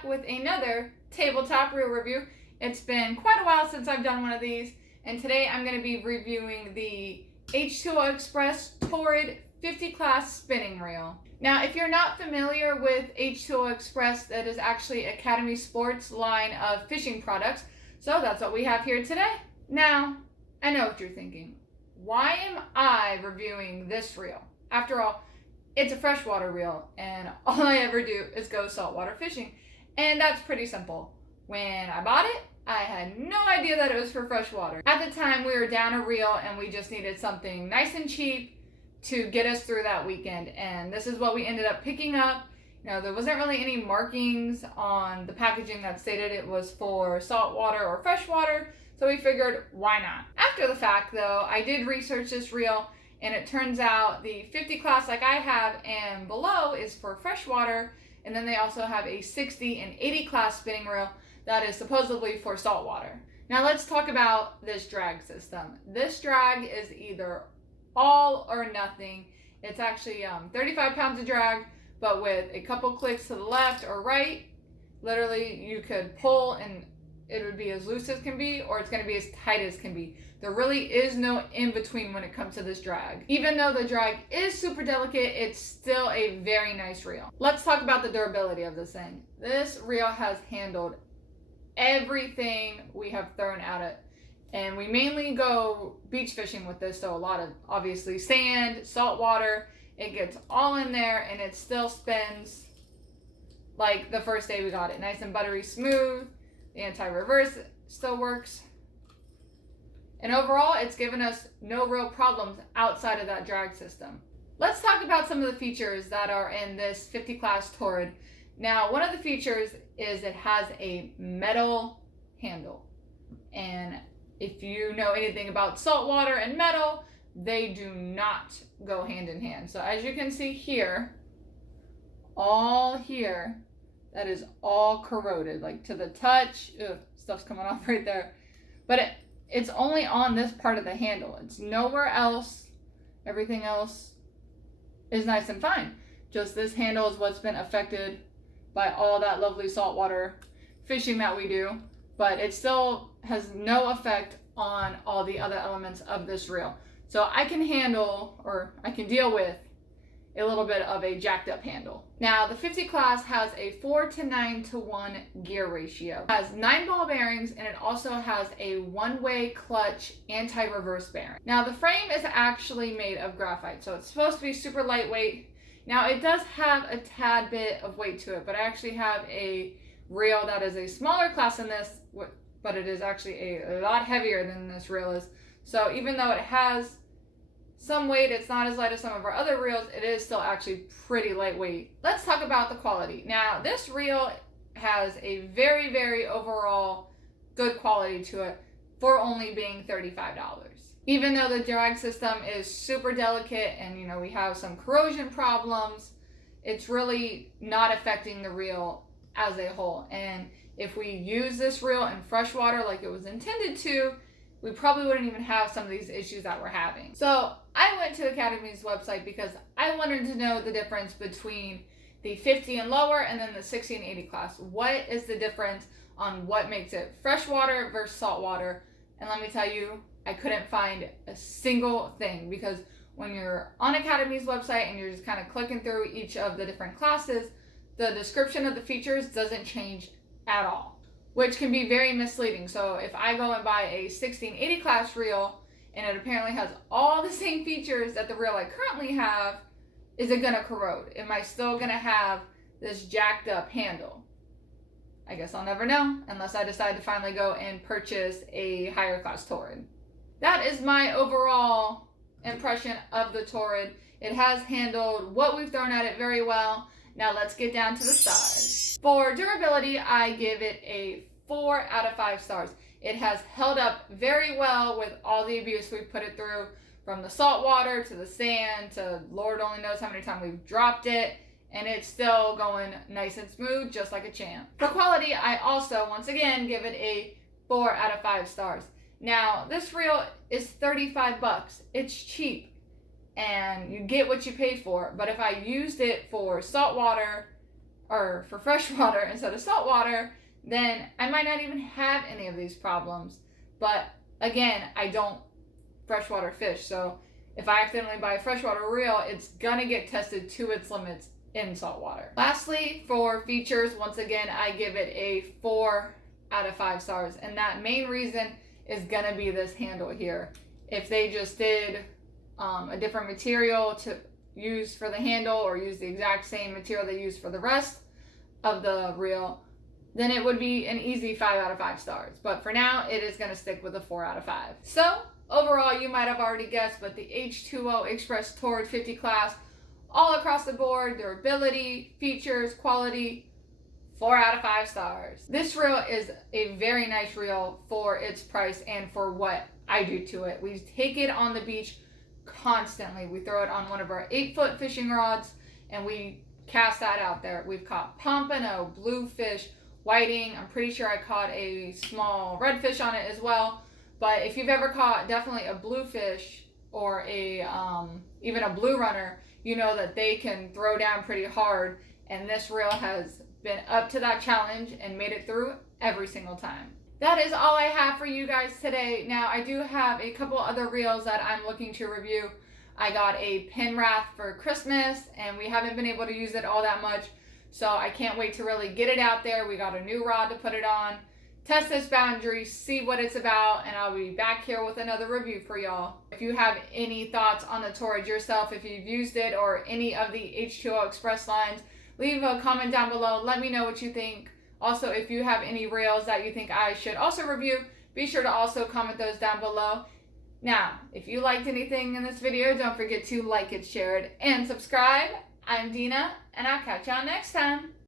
back with another tabletop reel review. It's been quite a while since I've done one of these, and today I'm going to be reviewing the H2O EXPRESS TORRID 50 class spinning reel. Now, if you're not familiar with H2O EXPRESS, that is actually Academy Sports line of fishing products, so that's what we have here today. Now, I know what you're thinking. Why am I reviewing this reel? After all, it's a freshwater reel, and all I ever do is go saltwater fishing. And that's pretty simple. When I bought it, I had no idea that it was for freshwater. At the time, we were down a reel, and we just needed something nice and cheap to get us through that weekend. And this is what we ended up picking up. You know, there wasn't really any markings on the packaging that stated it was for saltwater or freshwater, so we figured, why not? After the fact, though, I did research this reel, and it turns out the 50 class like I have and below is for freshwater, and then they also have a 60 and 80 class spinning reel that is supposedly for saltwater. Now let's talk about this drag system. This drag is either all or nothing. It's actually 35 pounds of drag, but with a couple clicks to the left or right, literally you could pull and it would be as loose as can be, or it's going to be as tight as can be. There really is no in between when it comes to this drag. Even though the drag is super delicate, it's still a very nice reel. Let's talk about the durability of this thing. This reel has handled everything we have thrown at it. And we mainly go beach fishing with this, so a lot of, obviously, sand, salt water. It gets all in there, and it still spins like the first day we got it. Nice and buttery smooth. The anti-reverse still works. And overall, it's given us no real problems outside of that drag system. Let's talk about some of the features that are in this 50 class Torrid. Now, one of the features is it has a metal handle. And if you know anything about saltwater and metal, they do not go hand in hand. So as you can see here, all here, that is all corroded, like to the touch. Ugh, stuff's coming off right there. But it's only on this part of the handle. It's nowhere else. Everything else is nice and fine. Just this handle is what's been affected by all that lovely saltwater fishing that we do. But it still has no effect on all the other elements of this reel. So I can handle, or I can deal with, a little bit of a jacked up handle. Now, the 50 class has a 4:9:1 gear ratio. It has 9 ball bearings, and it also has a one-way clutch anti-reverse bearing. Now, the frame is actually made of graphite, so it's supposed to be super lightweight. Now, it does have a tad bit of weight to it, but I actually have a reel that is a smaller class than this, but it is actually a lot heavier than this reel is. So even though it has some weight, it's not as light as some of our other reels, it is still actually pretty lightweight. Let's talk about the quality. Now, this reel has a very, very overall good quality to it for only being $35. Even though the drag system is super delicate and, you know, we have some corrosion problems, it's really not affecting the reel as a whole. And if we use this reel in freshwater like it was intended to, we probably wouldn't even have some of these issues that we're having. So I went to Academy's website because I wanted to know the difference between the 50 and lower and then the 60 and 80 class. What is the difference on what makes it freshwater versus saltwater? And let me tell you, I couldn't find a single thing, because when you're on Academy's website and you're just kind of clicking through each of the different classes, the description of the features doesn't change at all, which can be very misleading. So if I go and buy a 1680 class reel and it apparently has all the same features that the reel I currently have, is it gonna corrode? Am I still gonna have this jacked up handle? I guess I'll never know unless I decide to finally go and purchase a higher class Torrid. That is my overall impression of the Torrid. It has handled what we've thrown at it very well. Now let's get down to the stars. For durability, I give it a 4 out of 5 stars. It has held up very well with all the abuse we've put it through, from the salt water to the sand to Lord only knows how many times we've dropped it, and it's still going nice and smooth, just like a champ. For quality, I also, once again, give it a 4 out of 5 stars. Now, this reel is 35 bucks. It's cheap, and you get what you pay for. But if I used it for saltwater, or for fresh water instead of salt water, then I might not even have any of these problems. But again, I don't freshwater fish, so if I accidentally buy a freshwater reel, it's gonna get tested to its limits in saltwater. Lastly, for features, once again, I give it a 4 out of 5 stars, and that main reason is gonna be this handle here. If they just did a different material to use for the handle, or use the exact same material they use for the rest of the reel, then it would be an easy 5 out of 5 stars. But for now, it is gonna stick with a 4 out of 5. So overall, you might have already guessed, but the H2O EXPRESS TORRID 50 class, all across the board, durability, features, quality, 4 out of 5 stars. This reel is a very nice reel for its price and for what I do to it. We take it on the beach constantly. We throw it on one of our 8-foot fishing rods and we cast that out there. We've caught pompano, bluefish, whiting. I'm pretty sure I caught a small redfish on it as well. But if you've ever caught definitely a bluefish or a even a blue runner, you know that they can throw down pretty hard, and this reel has been up to that challenge and made it through every single time. That is all I have for you guys today. Now, I do have a couple other reels that I'm looking to review. I got a Penwrath for Christmas, and we haven't been able to use it all that much, so I can't wait to really get it out there. We got a new rod to put it on, test this boundary, see what it's about, and I'll be back here with another review for y'all. If you have any thoughts on the Torrid yourself, if you've used it or any of the H2O Express lines, leave a comment down below. Let me know what you think. Also, if you have any reels that you think I should also review, be sure to also comment those down below. Now, if you liked anything in this video, don't forget to like it, share it, and subscribe. I'm Deena, and I'll catch y'all next time.